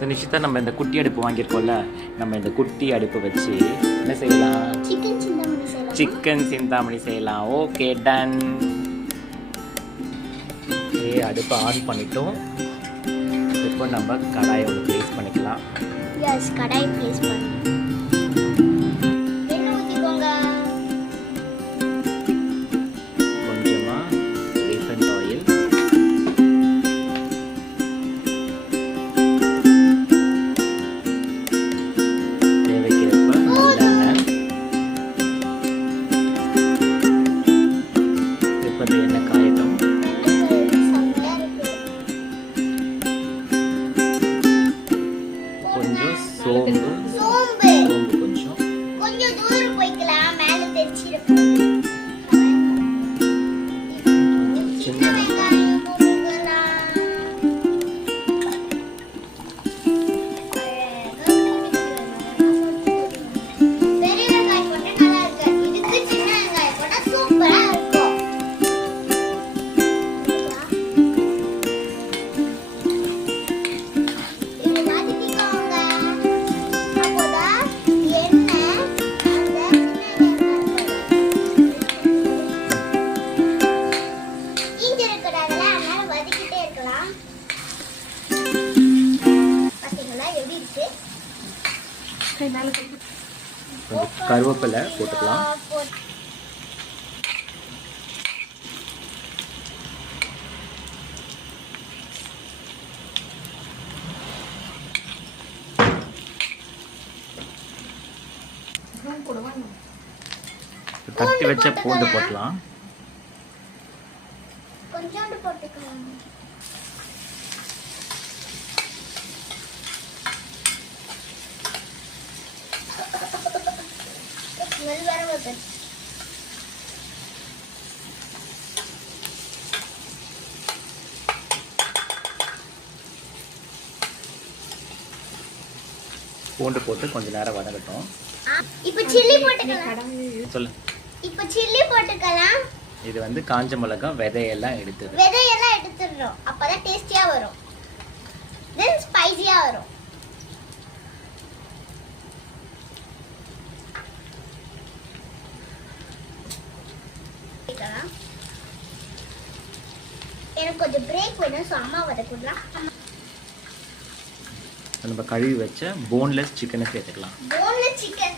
So Nishitha, நம்ம இந்த குட்டி அடுப்பு வாங்கியிருக்கோம்ல, நம்ம இந்த குட்டி அடுப்பு வச்சு என்ன செய்யலாம்? சிக்கன் சிந்தாமணி செய்யலாம். Okay, ton. அடுப்பை ஆன் பண்ணிட்டோம். இப்போ நம்ம கடாயை ஒன்று ப்ளேஸ் பண்ணிக்கலாம். எஸ், கடாய் ப்ளேஸ் பண்ணி எண்ணெய் ஊற்றிக்கோங்க. கொஞ்சமாக ரீஃபைண்ட் ஆயில், தேவைக்கிறப்ப நல்லெண்ணெய். இப்போ இந்த எண்ணெய் காயட்டும். கொஞ்சம் சோம்பு கொஞ்சம் தூரம் போய்க்கலாம், மேலே தெரிச்சிருப்போம். சின்ன வெங்காயம் போட்டுக்கலாம். பெரிய வெங்காயம் போட்டா நல்லா இருக்காது, இதுக்கு சின்ன வெங்காயம் போட்டா சூப்பரா இருக்கும். இது மாத்திக்கோங்க. அப்போதான் எண்ணெய் அந்த இஞ்சி இருக்கிறதால அதனால வதக்கிட்டே இருக்கலாம். பார்த்தீங்களா எப்படி இருக்கு? கொஞ்சம் கருவேப்பிலை போட்டுக்கலாம். தட்டி வச்ச பூண்டு போட்டலாம். கொஞ்சோண்டு போட்டுக்கலாம். ஸ்மெல் வர வருது. பூண்டு போட்டு கொஞ்ச நேரம் வதங்கட்டும். இப்போ சில்லி போட்டுக்கலாம். சொல்லு. இப்போ சில்லி போட்டுக்கலாம். இது வந்து காஞ்ச மிளகாய் விதையெல்லாம் எடுத்தது. விதையெல்லாம் எடுத்துடுறோம், அப்பதான் டேஸ்டியா வரும், தென் ஸ்பைசியா வரும். எனக்கு கொஞ்சம் பிரேக் வேணும், ஸோ அம்மா வதக்கலாம். நம்ம கழுவி வச்ச போன்லெஸ் சிக்கனை சேர்த்துக்கலாம். Boneless chicken